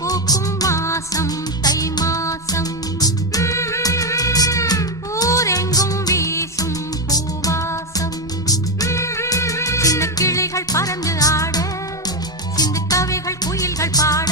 பூக்கும் மாசம் தை மாசம் ஊரெங்கும் வீசும் பூவாசம் சின்ன கிளிகள் பறந்து ஆட சிந்து கவிகள் குயில்கள் பாட